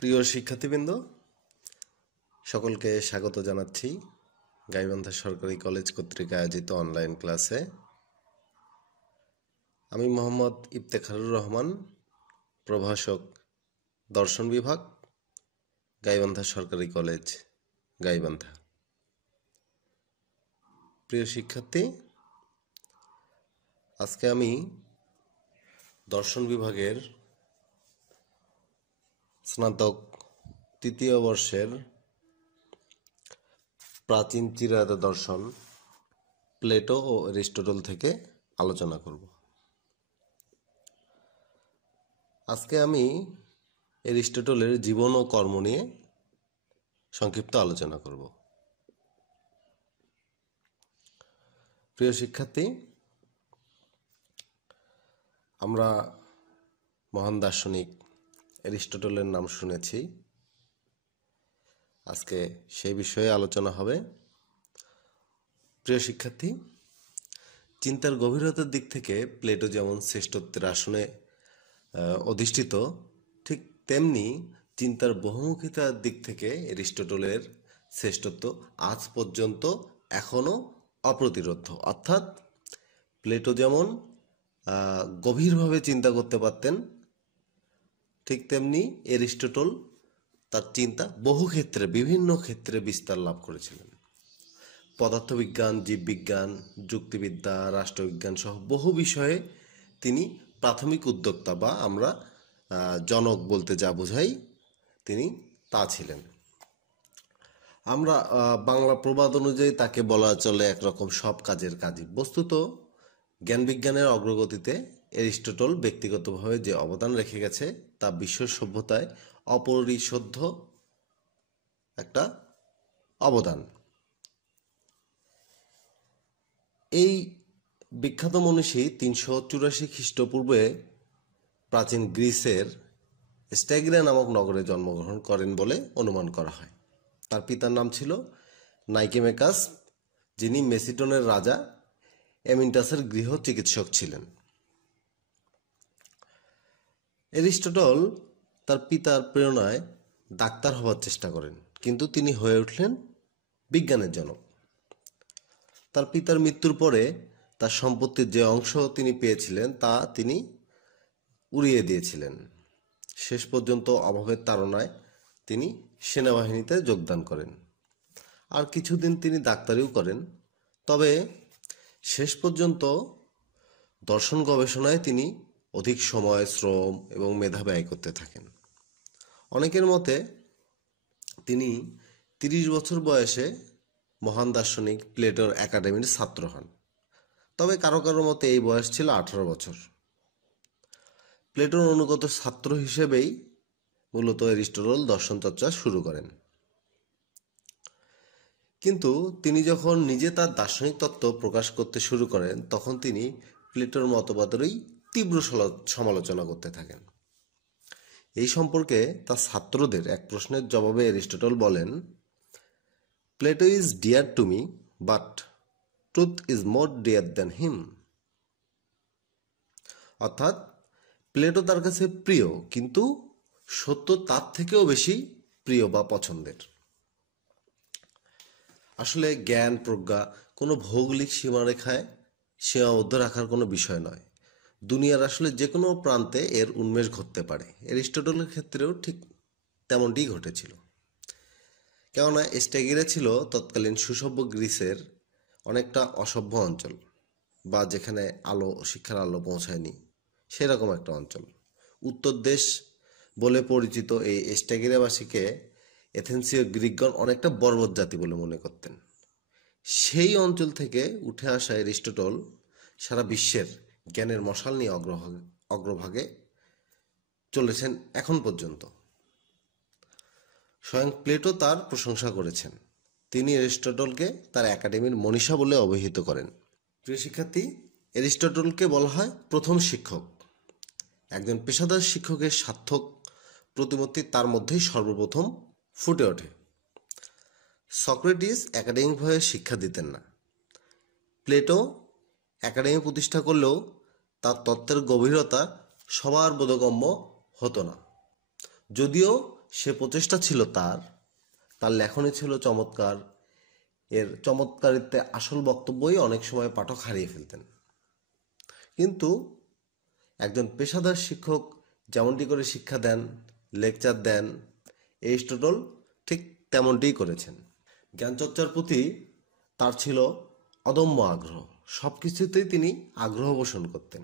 প্রিয় শিক্ষার্থীবৃন্দ, সকলকে স্বাগত জানাচ্ছি গাইবান্ধা সরকারি কলেজ কর্তৃক আয়োজিত অনলাইন ক্লাসে। আমি মোহাম্মদ ইফতেখারুর রহমান, প্রভাষক, দর্শন বিভাগ, গাইবান্ধা সরকারি কলেজ, গাইবান্ধা। প্রিয় শিক্ষার্থী, আজকে আমি দর্শন বিভাগের স্নাতক তৃতীয় বর্ষের প্রাচীন চিরায়ত দর্শন প্লেটো ও অ্যারিস্টটল থেকে আলোচনা করব। আজকে আমি অ্যারিস্টটলের জীবন ও কর্ম নিয়ে সংক্ষিপ্ত আলোচনা করব। প্রিয় শিক্ষার্থী, আমরা মহান দার্শনিক অ্যারিস্টটলের নাম শুনেছি। আজকে সেই বিষয়ে আলোচনা হবে। প্রিয় শিক্ষার্থী, চিন্তার গভীরতার দিক থেকে প্লেটো যেমন শ্রেষ্ঠত্বের আসনে অধিষ্ঠিত, ঠিক তেমনি চিন্তার বহুমুখিতার দিক থেকে অ্যারিস্টটলের শ্রেষ্ঠত্ব আজ পর্যন্ত এখনও অপ্রতিরোধ্য। অর্থাৎ প্লেটো যেমন গভীরভাবে চিন্তা করতে পারতেন, ঠিক তেমনি অ্যারিস্টটল তার চিন্তা বহু ক্ষেত্রে, বিভিন্ন ক্ষেত্রে বিস্তার লাভ করেছিলেন। পদার্থবিজ্ঞান, জীববিজ্ঞান, যুক্তিবিদ্যা, রাষ্ট্রবিজ্ঞান সহ বহু বিষয়ে তিনি প্রাথমিক উদ্যোক্তা, বা আমরা জনক বলতে যা বোঝাই, তিনি তা ছিলেন। আমরা বাংলা প্রবাদ অনুযায়ী তাকে বলা চলে একরকম সব কাজের কাজী। বস্তুত জ্ঞান বিজ্ঞানের অগ্রগতিতে অ্যারিস্টটল ব্যক্তিগতভাবে যে অবদান রেখে গেছে তা বিশ্ব সভ্যতায় অপরিশোধ্য একটা অবদান। এই বিখ্যাত মনীষী 384 খ্রিস্টপূর্বে প্রাচীন গ্রিসের স্ট্যাগিরা নামক নগরে জন্মগ্রহণ করেন বলে অনুমান করা হয়। তার পিতার নাম ছিল নাইকেমেকাস, যিনি মেসিডনের রাজা এমিন্টাসের গৃহ চিকিৎসক ছিলেন। অ্যারিস্টটল তার পিতার প্রেরণায় ডাক্তার হওয়ার চেষ্টা করেন, কিন্তু তিনি হয়ে উঠলেন বিজ্ঞানের জনক। তার পিতার মৃত্যুর পরে তার সম্পত্তির যে অংশ তিনি পেয়েছিলেন তা তিনি উড়িয়ে দিয়েছিলেন। শেষ পর্যন্ত অভাবের তাড়নায় তিনি সেনাবাহিনীতে যোগদান করেন। আর কিছুদিন তিনি ডাক্তারিও করেন। তবে শেষ পর্যন্ত দর্শন গবেষণায় তিনি অধিক সময়, শ্রম এবং মেধা ব্যয় করতে থাকেন। অনেকের মতে তিনি 30 বছর বয়সে মহান দার্শনিক প্লেটোর একাডেমির ছাত্র হন। তবে কারো কারো মতে এই বয়স ছিল 18 বছর। প্লেটোর অনুগত ছাত্র হিসেবেই মূলত অ্যারিস্টটল দর্শন চর্চা শুরু করেন। কিন্তু তিনি যখন নিজে তার দার্শনিক তত্ত্ব প্রকাশ করতে শুরু করেন, তখন তিনি প্লেটোর মতবাদেরই তীব্র সমালোচনা করতে থাকেন। এই সম্পর্কে তার ছাত্রদের এক প্রশ্নের জবাবে অ্যারিস্টটল বলেন, Plato is dear to me, but truth is more dear than him. অর্থাৎ প্লেটো তার কাছে প্রিয়, কিন্তু সত্য তার থেকেও বেশি প্রিয় বা পছন্দের। আসলে জ্ঞান প্রজ্ঞা কোনো ভৌগোলিক সীমারেখায় সীমাবদ্ধ রাখার কোনো বিষয় নয়। দুনিয়ার আসলে যে কোনো প্রান্তে এর উন্মেষ ঘটতে পারে। অ্যারিস্টটলের ক্ষেত্রেও ঠিক তেমনটিই ঘটেছিল। কেননা স্ট্যাগিরা ছিল তৎকালীন সুসভ্য গ্রিসের অনেকটা অসভ্য অঞ্চল, বা যেখানে শিক্ষার আলো পৌঁছায়নি সেরকম একটা অঞ্চল। উত্তর দেশ বলে পরিচিত এই স্ট্যাগিরাবাসীকে এথেন্সীয় গ্রিকগণ অনেকটা বর্বর জাতি বলে মনে করতেন। সেই অঞ্চল থেকে উঠে আসা অ্যারিস্টটল সারা বিশ্বের জ্ঞানের মশাল নিয়ে অগ্রভাগে চলেছেন এখন পর্যন্ত। স্বয়ং প্লেটো তার প্রশংসা করেছেন। তিনি অ্যারিস্টটলকে তার একাডেমির মনীষা বলে অভিহিত করেন। প্রিয় শিক্ষার্থী, অ্যারিস্টটলকে বলা হয় প্রথম শিক্ষক। একজন পেশাদার শিক্ষকের সার্থক প্রতিমূর্তি তার মধ্যেই সর্বপ্রথম ফুটে ওঠে। সক্রেটিস একাডেমিকভাবে শিক্ষা দিতেন না। প্লেটো একাডেমি প্রতিষ্ঠা করলেও তার তত্ত্বের গভীরতা সবার বোধগম্য হতো না। যদিও সে প্রচেষ্টা ছিল তার লেখনী ছিল চমৎকার, এর চমৎকারিত্বে আসল বক্তব্যই অনেক সময় পাঠক হারিয়ে ফেলতেন। কিন্তু একজন পেশাদার শিক্ষক যেমনটি করে শিক্ষা দেন, লেকচার দেন, এরিস্টটল ঠিক তেমনটিই করেছেন। জ্ঞানচর্চার প্রতি তার ছিল অদম্য আগ্রহ, সব কিছুতেই তিনি আগ্রহ পোষণ করতেন।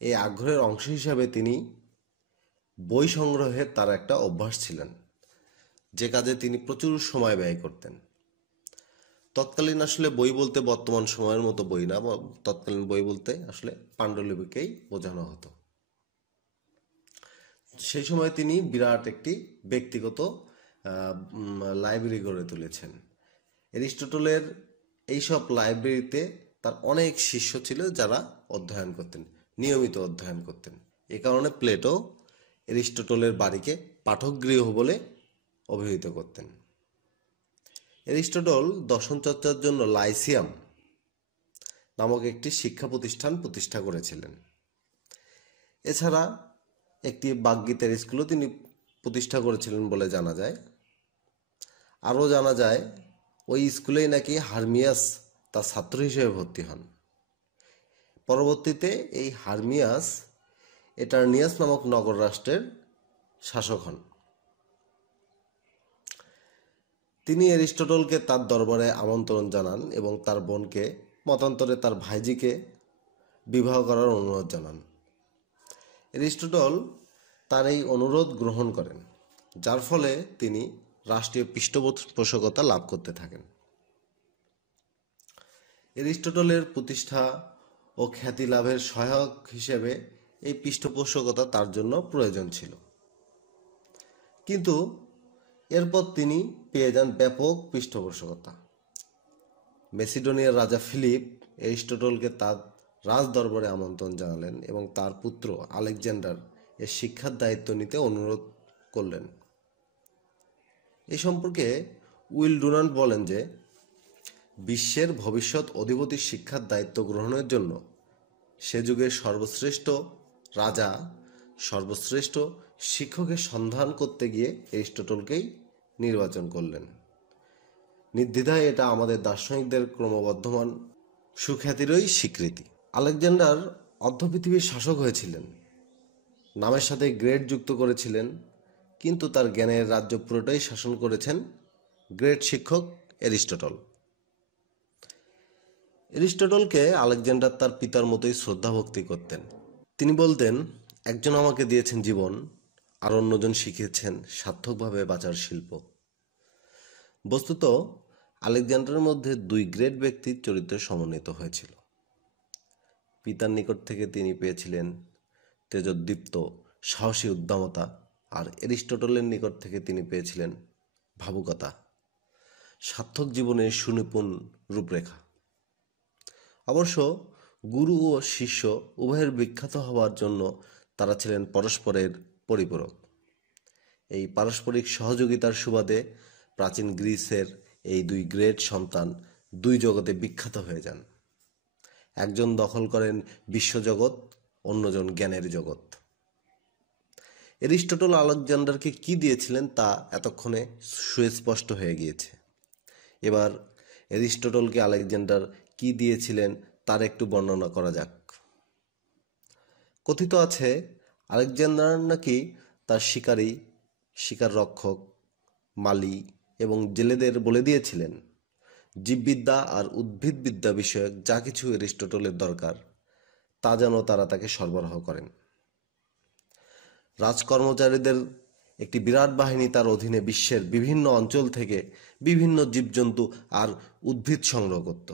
এই আগ্রহের অংশ হিসাবে তিনি বই সংগ্রহের তার একটা অভ্যাস ছিলেন, যে কাজে তিনি প্রচুর সময় ব্যয় করতেন। তৎকালীন আসলে বই বলতে বর্তমান সময়ের মতো বই না, তৎকালীন বই বলতে আসলে পাণ্ডুলিপিকেই বোঝানো হতো। সেই সময় তিনি বিরাট একটি ব্যক্তিগত লাইব্রেরি গড়ে তুলেছেন। এরিস্টটলের এইসব লাইব্রেরিতে তার অনেক শিষ্য ছিল যারা অধ্যয়ন করতেন, নিয়মিত অধ্যয়ন করতেন। এ কারণে প্লেটো এরিস্টটলের বাড়িকে পাঠকগৃহ বলে অভিহিত করতেন। এরিস্টটল দর্শন চর্চার জন্য লাইসিয়াম নামক একটি শিক্ষা প্রতিষ্ঠান প্রতিষ্ঠা করেছিলেন। এছাড়া একটি বাগ্গীতার স্কুলও তিনি প্রতিষ্ঠা করেছিলেন বলে জানা যায়। আরও জানা যায় ওই স্কুলেই নাকি হারমিয়াস তার ছাত্র হিসেবে ভর্তি হন। পরবর্তীতে এই হারমিয়াস এটার্নিয়াস নামক নগর রাষ্ট্রের শাসক হন। তিনি এরিস্টটলকে তার দরবারে আমন্ত্রণ জানান এবং তার বোনকে, মতান্তরে তার ভাইজিকে বিবাহ করার অনুরোধ জানান। এরিস্টটল তার এই অনুরোধ গ্রহণ করেন, যার ফলে তিনি রাষ্ট্রীয় পৃষ্ঠপোষকতা লাভ করতে থাকেন। এরিস্টটলের প্রতিষ্ঠা ও খ্যাতি লাভের সহায়ক হিসেবে এই পৃষ্ঠপোষকতা তার জন্য প্রয়োজন ছিল। কিন্তু এরপর তিনি পেয়ে যান ব্যাপক পৃষ্ঠপোষকতা। মেসিডোনিয়ার রাজা ফিলিপ এরিস্টটলকে তার রাজ দরবারে আমন্ত্রণ জানালেন এবং তার পুত্র আলেকজান্ডার এর শিক্ষার দায়িত্ব নিতে অনুরোধ করলেন। এ সম্পর্কে উইল ডুরান্ট বলেন যে, বিশ্বের ভবিষ্যৎ অধিপতির শিক্ষার দায়িত্ব গ্রহণের জন্য সে যুগের সর্বশ্রেষ্ঠ রাজা সর্বশ্রেষ্ঠ শিক্ষকের সন্ধান করতে গিয়ে এরিস্টটলকেই নির্বাচন করলেন। নির্দ্বিধায় এটা আমাদের দার্শনিকদের ক্রমবর্ধমান সুখ্যাতিরই স্বীকৃতি। আলেকজান্ডার অর্ধপৃথিবীর শাসক হয়েছিলেন, নামের সাথে গ্রেট যুক্ত করেছিলেন, কিন্তু তার জ্ঞানের রাজ্য পুরোটাই শাসন করেছেন গ্রেট শিক্ষক এরিস্টটল। এরিস্টটলকে আলেকজান্ডার তার পিতার মতোই শ্রদ্ধা ভক্তি করতেন। তিনি বলতেন, একজন আমাকে দিয়েছেন জীবন, আর অন্যজন শিখিয়েছেন সার্থকভাবে বাঁচার শিল্প। বস্তুত আলেকজান্ডারের মধ্যে দুই গ্রেট ব্যক্তির চরিত্র সমন্বিত হয়েছিল। পিতার নিকট থেকে তিনি পেয়েছিলেন তেজোদ্দীপ্ত সাহসী উদ্দামতা, আর এরিস্টটলের নিকট থেকে তিনি পেয়েছিলেন ভাবুকতা, সার্থক জীবনের সুনিপুণ রূপরেখা। অবশ্য গুরু ও শিষ্য উভয়ের বিখ্যাত হওয়ার জন্য তারা ছিলেন পরস্পরের পরিপূরক। এই পারস্পরিক সহযোগিতার সুবাদে প্রাচীন গ্রিসের এই দুই গ্রেট সন্তান দুই জগতে বিখ্যাত হয়ে যান। একজন দখল করেন বিশ্বজগৎ, অন্যজন জ্ঞানের জগৎ। এরিস্টটল আলেকজান্ডারকে কি দিয়েছিলেন তা এতক্ষণে সুস্পষ্ট হয়ে গিয়েছে। এবার এরিস্টটলকে আলেকজান্ডার কি দিয়েছিলেন তার একটু বর্ণনা করা যাক। কথিত আছে আলেকজান্ডার নাকি তার শিকার রক্ষক, মালি এবং জেলেদের বলে দিয়েছিলেন জীববিদ্যা আর উদ্ভিদবিদ্যা বিষয়ক যা কিছু এরিস্টটলের দরকার তা যেন তারা তাকে সরবরাহ করেন। রাজকর্মচারীদের একটি বিরাট বাহিনী তার অধীনে বিশ্বের বিভিন্ন অঞ্চল থেকে বিভিন্ন জীবজন্তু আর উদ্ভিদ সংগ্রহ করত।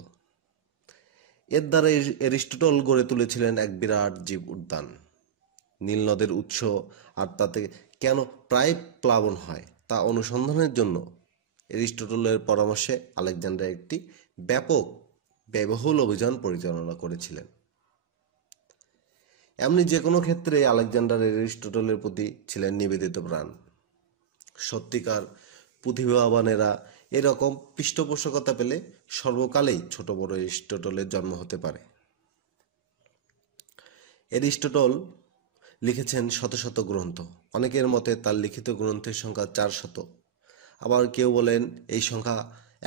এর দ্বারা এরিস্টটল গড়ে তুলেছিলেন এক বিরাট জীব উদ্যান। নীল নদের উৎস আর তাতে কেন প্রায় প্লাবন হয় তা অনুসন্ধানের জন্য এরিস্টটলের পরামর্শে আলেকজান্ডার একটি ব্যাপক ব্যয়বহুল অভিযান পরিচালনা করেছিলেন। এমনি যে কোনো ক্ষেত্রে আলেকজান্ডার এরিস্টটলের প্রতি ছিলেন নিবেদিত প্রাণ। সত্যিকার প্রতিভাবানেরা এরকম পৃষ্ঠপোষকতা পেলে সর্বকালেই ছোট বড় এরিস্টটলের জন্ম হতে পারে। এরিস্টটল লিখেছেন শত শত গ্রন্থ। অনেকের মতে তার লিখিত গ্রন্থের সংখ্যা 400, আবার কেউ বলেন এই সংখ্যা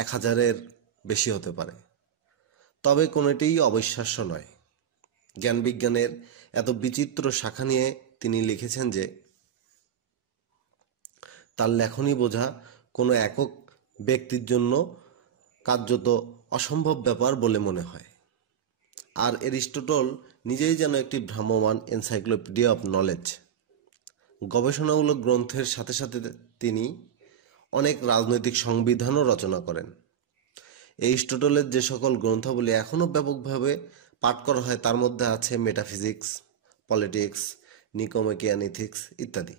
1000-এর বেশি হতে পারে। তবে কোনোটিই অবিশ্বাস্য নয়। জ্ঞান বিজ্ঞানের এত বিচিত্র শাখা নিয়ে তিনি লিখেছেন যে তার লেখনী বোঝা কোনো একক ব্যক্তির জন্য কার্যত অসম্ভব ব্যাপার বলে মনে হয়। আর এরিস্টটল নিজেই যেন একটি ভ্রাম্যমান এনসাইক্লোপিডিয়া অফ নলেজ। গবেষণামূলক গ্রন্থের সাথে সাথে তিনি অনেক রাজনৈতিক সংবিধানও রচনা করেন। এরিস্টটলের যে সকল গ্রন্থাবলী এখনও ব্যাপকভাবে পাঠ করা হয় তার মধ্যে আছে মেটাফিজিক্স, পলিটিক্স, নিকোমেকিয়ান ইথিক্স ইত্যাদি।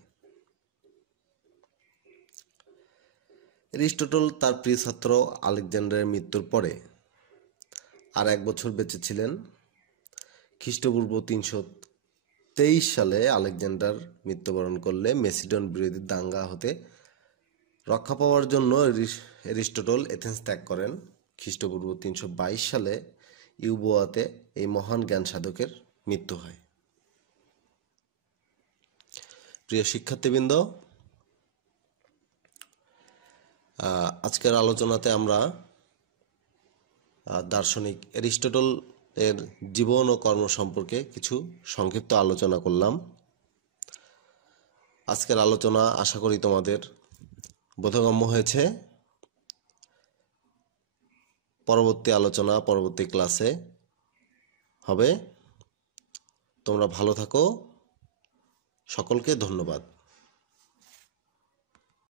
এরিস্টটল তার প্রিয় ছাত্র আলেকজান্ডারের মৃত্যুর পরে আর 1 বছর বেঁচে ছিলেন। খ্রিস্টপূর্ব 323 সালে আলেকজান্ডার মৃত্যুবরণ করলে মেসিডন বিরোধী দাঙ্গা হতে রক্ষা পাওয়ার জন্য এরিস্টটল এথেন্স ত্যাগ করেন। খ্রিস্টপূর্ব 322 সালে ইউবোয়াতে এই মহান জ্ঞান সাধকের মৃত্যু হয়। প্রিয় শিক্ষার্থীবৃন্দ, আজকের আলোচনাতে আমরা দার্শনিক এরিস্টটল এর জীবন ও কর্ম সম্পর্কে কিছু সংক্ষিপ্ত আলোচনা করলাম। আজকের আলোচনা আশা করি তোমাদের বোধগম্য হয়েছে। পরবর্তী আলোচনা পরবর্তী ক্লাসে হবে। তোমরা ভালো থাকো। সকলকে ধন্যবাদ।